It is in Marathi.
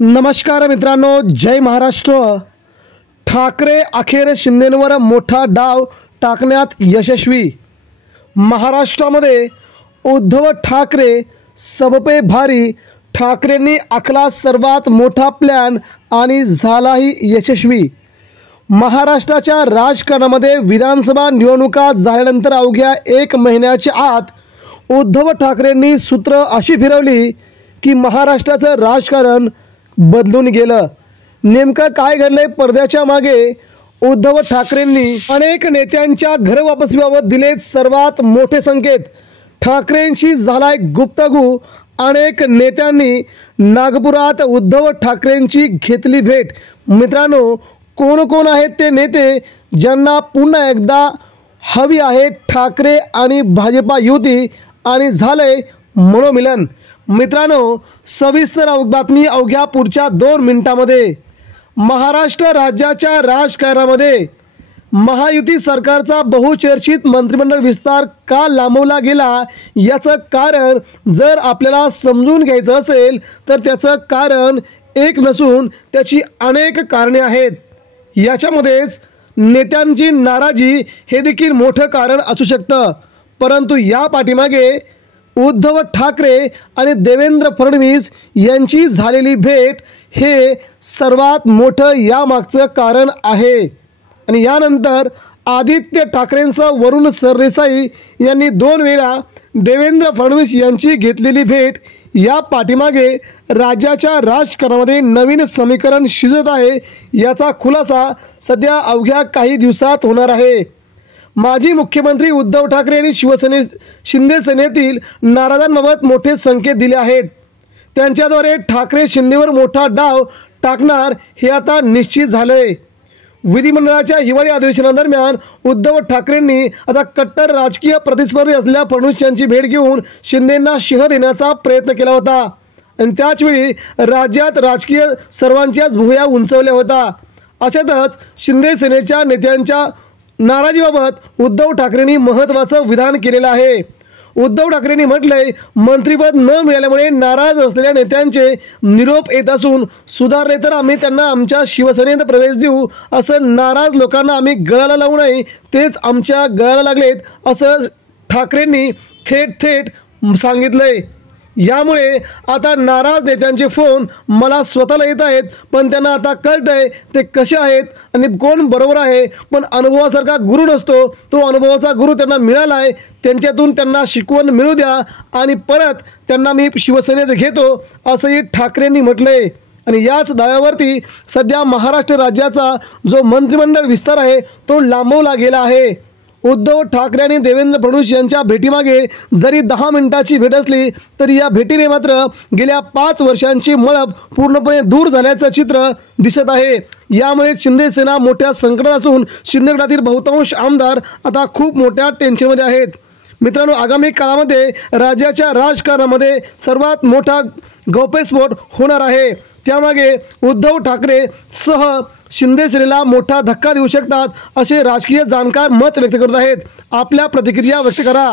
नमस्कार मित्रांनो, जय महाराष्ट्र। ठाकरे अखेर शिंदेंवर मोठा डाव टाकण्यात यशस्वी। महाराष्ट्रामध्ये उद्धव ठाकरे सबपे भारी। ठाकरेंनी आखला सर्वात मोठा प्लॅन आणि झालाही यशस्वी। महाराष्ट्राच्या राजकारणामध्ये विधानसभा निवडणुका झाल्यानंतर अवघ्या 1 महिन्याच्या आत उद्धव ठाकरेंनी सूत्र अशी फिरवली की महाराष्ट्राचं राजकारण बदलून गेलं। नेमकं काय घडलंय पडद्याच्या मागे? उद्धव ठाकरेंनी अनेक नेत्यांच्या घर वापसीबाबत दिलेत सर्वात मोठे संकेत। ठाकरेंशी झालाय गुप्तगू। अनेक नेत्यांनी नागपुरात उद्धव ठाकरेंची घेतली भेट। मित्रांनो, कोण कोण आहेत ते नेते ज्यांना पुन्हा एकदा हवी आहे ठाकरे आणि भाजपा युती आणि झालंय मनोमिलन? मित्रांनो, सविस्तर बातमी अवघ्या पुढच्या 2 मिनिटांमध्ये। महाराष्ट्र राज्याच्या राजकारणामध्ये महायुती सरकारचा बहुचर्चित मंत्रिमंडळ विस्तार का लांबवला गेला याचं कारण जर आपल्याला समजून घ्यायचं असेल तर त्याचं कारण एक नसून त्याची अनेक कारणे आहेत। याच्यामध्येच नेत्यांची नाराजी हे देखील मोठं कारण असू शकतं, परंतु या पाठीमागे उद्धव ठाकरे आणि देवेंद्र फडणवीस यांची झालेली भेट हे सर्वात मोठं यामागचं कारण आहे। आणि यानंतर आदित्य ठाकरेंसह वरुण सरदेसाई यांनी 2 वेळा देवेंद्र फडणवीस यांची घेतलेली भेट या पाठीमागे राज्याच्या राजकारणामध्ये नवीन समीकरण शिजत आहे याचा खुलासा सध्या अवघ्या काही दिवसात होणार आहे। माजी मुख्यमंत्री उद्धव ठाकरे यांनी शिंदे सेनेतील नाराजांबाबत मोठे संकेत दिले आहेत। त्यांच्याद्वारे ठाकरे शिंदेवर मोठा डाव टाकणार हे आता निश्चित झालंय। विधिमंडळाच्या हिवाळी अधिवेशनादरम्यान उद्धव ठाकरेंनी आता कट्टर राजकीय प्रतिस्पर्धी असलेल्या फडणवीस यांची भेट घेऊन शिंदेंना शिह देण्याचा प्रयत्न केला होता आणि त्याचवेळी राज्यात राजकीय सर्वांच्याच भुवया उंचवल्या होता। अशातच शिंदे सेनेच्या नेत्यांच्या नाराजीबाबत उद्धव ठाकरेंनी महत्त्वाचं विधान केलेलं आहे। उद्धव ठाकरेंनी म्हटलंय, मंत्रिपद न मिळाल्यामुळे नाराज असलेल्या नेत्यांचे निरोप येत असून सुधारले तर आम्ही त्यांना आमच्या शिवसेनेत प्रवेश देऊ, असं नाराज लोकांना आम्ही गळाला लावू नये, तेच आमच्या गळाला लागलेत असं ठाकरेंनी थेट सांगितलंय। यामुळे आता नाराज नेत्यांचे फोन मला स्वतःला येत आहेत, पण त्यांना आता कळतंय ते कसे आहेत आणि कोण बरोबर आहे। पण अनुभवासारखा गुरु नसतो, तो अनुभवाचा गुरु त्यांना मिळाला आहे। त्यांच्यातून त्यांना शिकवण मिळू द्या आणि परत त्यांना मी शिवसेनेत घेतो असंही ठाकरेंनी म्हटलंय। आणि याच दाव्यावरती सध्या महाराष्ट्र राज्याचा जो मंत्रिमंडळ विस्तार आहे तो लांबवला गेला आहे। उद्धव ठाकरे आणि देवेंद्र फडणवीस यांच्या भेटीमागे जरी 10 मिनिटाची भेट असली तरी या भेटीने मात्र गेल्या 5 वर्षांची मळप पूर्णपणे दूर झाल्याचं चित्र दिसत आहे। यामुळे शिंदे सेना मोठ्या संकटात असून शिंदे गटातील बहुतांश आमदार आता खूप मोठ्या टेन्शनमध्ये आहेत। मित्रांनो, आगामी काळामध्ये राज्याच्या राजकारणामध्ये सर्वात मोठा गौप्यस्फोट होणार आहे। त्यामागे उद्धव ठाकरे सह शिंदे सेनेला मोठा धक्का देऊ शकतात असे राजकीय जाणकार मत व्यक्त करत आहेत। आपल्या प्रतिक्रिया व्यक्त करा।